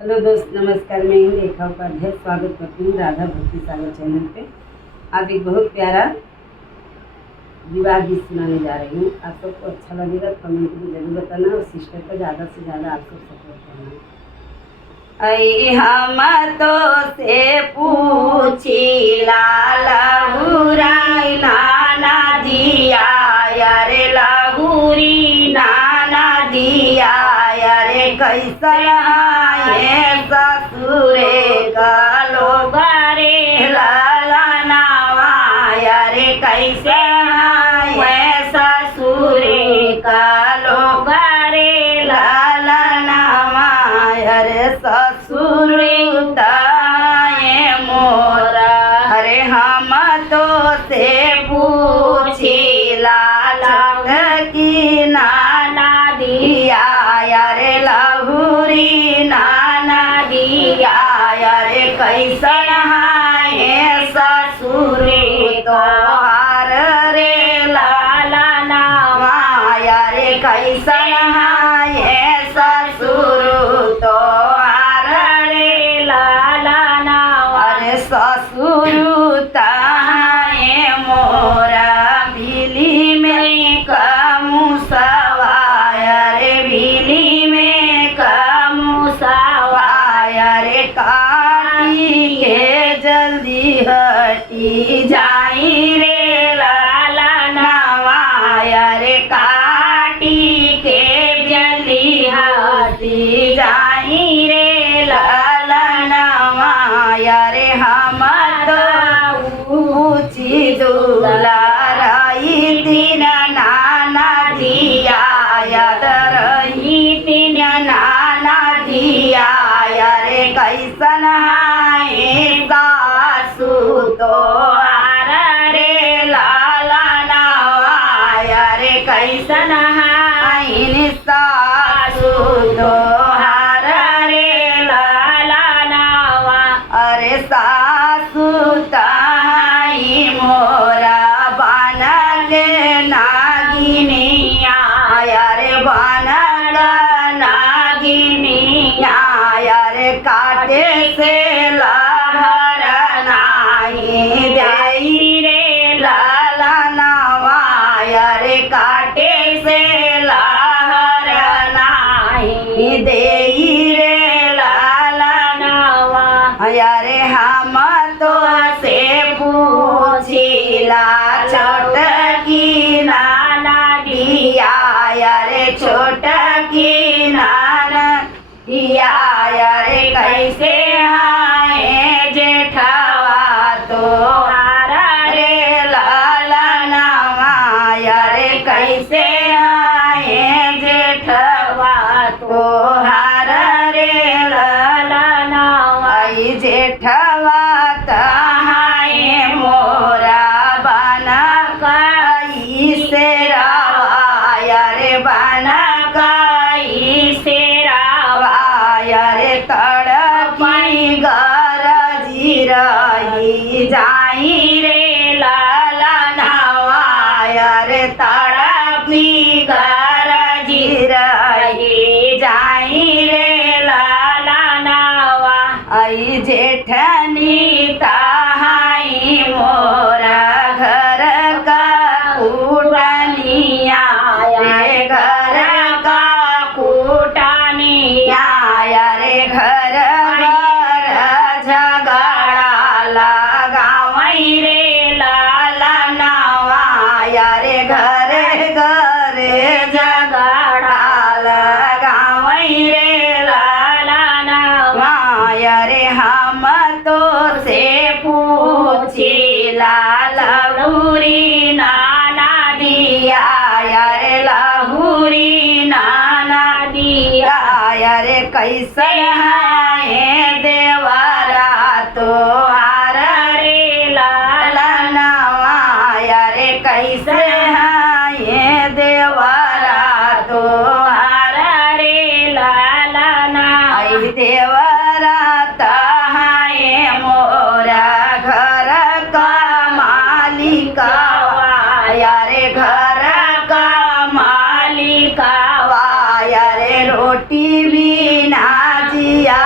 Hello दोस्त, नमस्कार। मैं हूँ रेखा उपाध्याय। स्वागत करती हूँ राधा भक्ति सागर चैनल पे। आज एक बहुत प्यारा विवाह गीत सुनाने जा रही हूँ। आप सबको अच्छा लगेगा तो कमेंट में जरूर बताना और सिस्टर का ज़्यादा से ज़्यादा आप सब सपोर्ट करना। ऐ हम तो से पूछी लहुराई नाना दिया यारे लहुरी नाना दिया यारे कैसा ससुरे गलो बारे लाला नावा यारे कैसे ससुरे गलो बारे लाला नावा यारे ससुरे ताए मोरा। अरे हम तो से पूछी लाला की नाना दिया यारे लहुरी नाना दिया यारे कैसन है ससुरे तोहार रे लाला नावा यारे कैसन है ससुर तोहार रे लाला नावा। अरे ससुर ताए मोरा बिली में कमुसवा रे बिली में कमुसवा रे काटी के जल्दी हटी जाई रे लाला नावा रे काटी के जल्दी हटी जाई रे लाला नावा रे हम तो ऊँची दुलाराई दिन नाना दिया याद रही दिन नाना दिया यारे कैसन है सासु तो रे लाला नावा यारे कैसन है सासु तो रे लाला नावा। अरे सासु ताई मोरा बानग नागिनिया यारे बानग नागिनिया यारे काटे से लहर नाही देई रे लाला नावा यारे काटे से लहर नाही देई रे लाला नावा। यारे हम तो से पूछिला छोटकी नाना दिया यारे छोटकी नाना दिया यारे कैसे है जेठवा तो रे लाला नावा यारे कैसे है जेठवा तो रे लाला नावा। जेठवा तहाए मोरा बना कई सेरावा यारे बना कई सेरावा यारे तड़पी गरजी रही जाई रे लाला नावा यारे तड़पी गरजी रही जाई रे लाला नावा। आई जेठनी ताहाई मोरा घर का कूटनिया रे घर का कूटनिया रे घर घर झगड़ा लगावई रे लाला नावा यारे घर घर झगड़ा लगावई रे लाला नावा। यारे हम तो से पूछिला लहुरी नाना दिया यारे लहुरी नाना दिया यारे कैसे है देवरा तो रे लाला नावा यारे कैसे है देवरा तो रे लाला नावा। देवरा तहाए मोरा घर का मालिकावा यारे घर का मालिकावा यारे रोटी भी ना जिया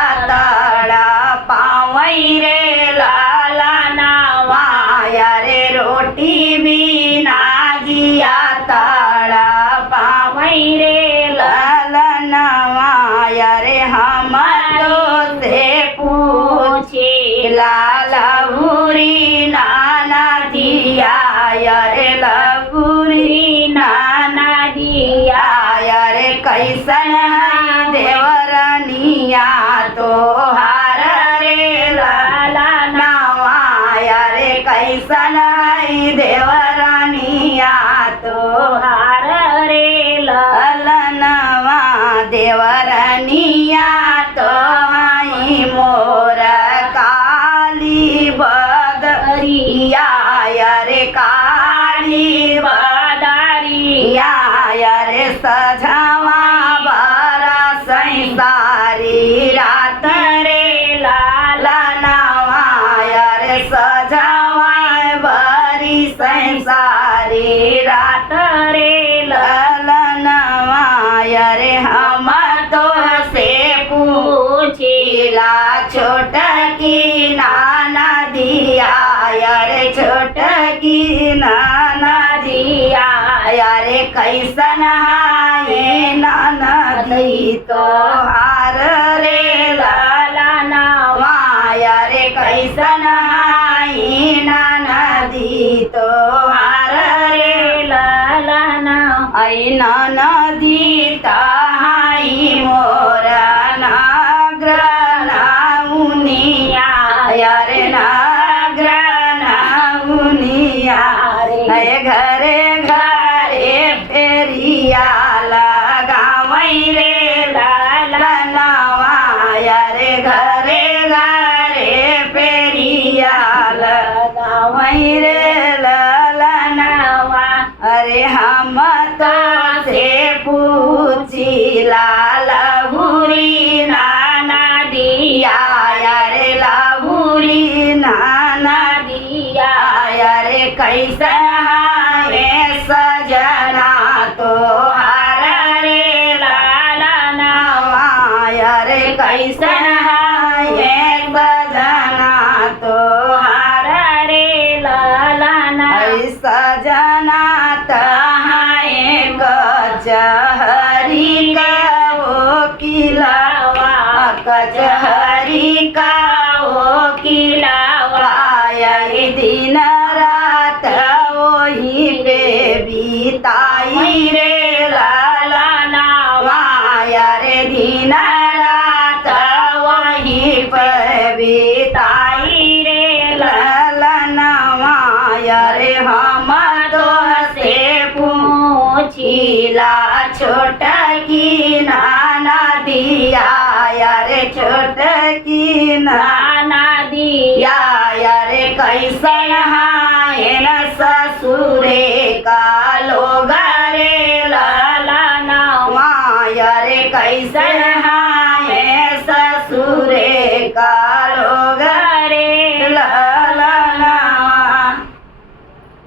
लाल भूरी नाना दिया रे लभूरी नाना दिया रे कैसन देवरनिया तोहार रे लाला नावा रे कैसन देवरनिया तोहार रे ललनवा देवरनिया तो मोर काली बदरिया रे काली बदरिया रे सजावा बारा संसारी रात रे लाला नावा रे सजावा बारी संसारी रात रे ललनवा रे हम तो से पूछिला छोट की नाना दिया रे छोट की नाना दिया रे कैसन है नाना दी तोहार रे लाला नावा रे कैसन है नाना दी तोहार रे लाला नावा आई नाना दी ताहाई मोरा नाग्र नाउनिया रे नाग्र नाउनिया रे घरे घरे फेरिया लगावई रे लाला नावा रे घरे घरे फेरिया लगावई रे लाला नावा अरे हम तो से पूछी लाल भूरी नाना दिया रे लाभूरी नाना दिया रे कैसन है सजना तोहार रे लाला नावा रे कैसन है सजना तोहार रे लाला नावा सजना कचहरी का वकीलावा कचहरी का वकीलावा दिन रात वही पे बीताई रे लाला नावा रे दिन रात वही पे बीताई रे लाला नावा रे हम तो से पूछिला छोट की नाना दिया रे छोट की नाना दिया रे कैसन है न ससुरे का लोग रे लाला नावा रे कैसन है ससुरे का लोग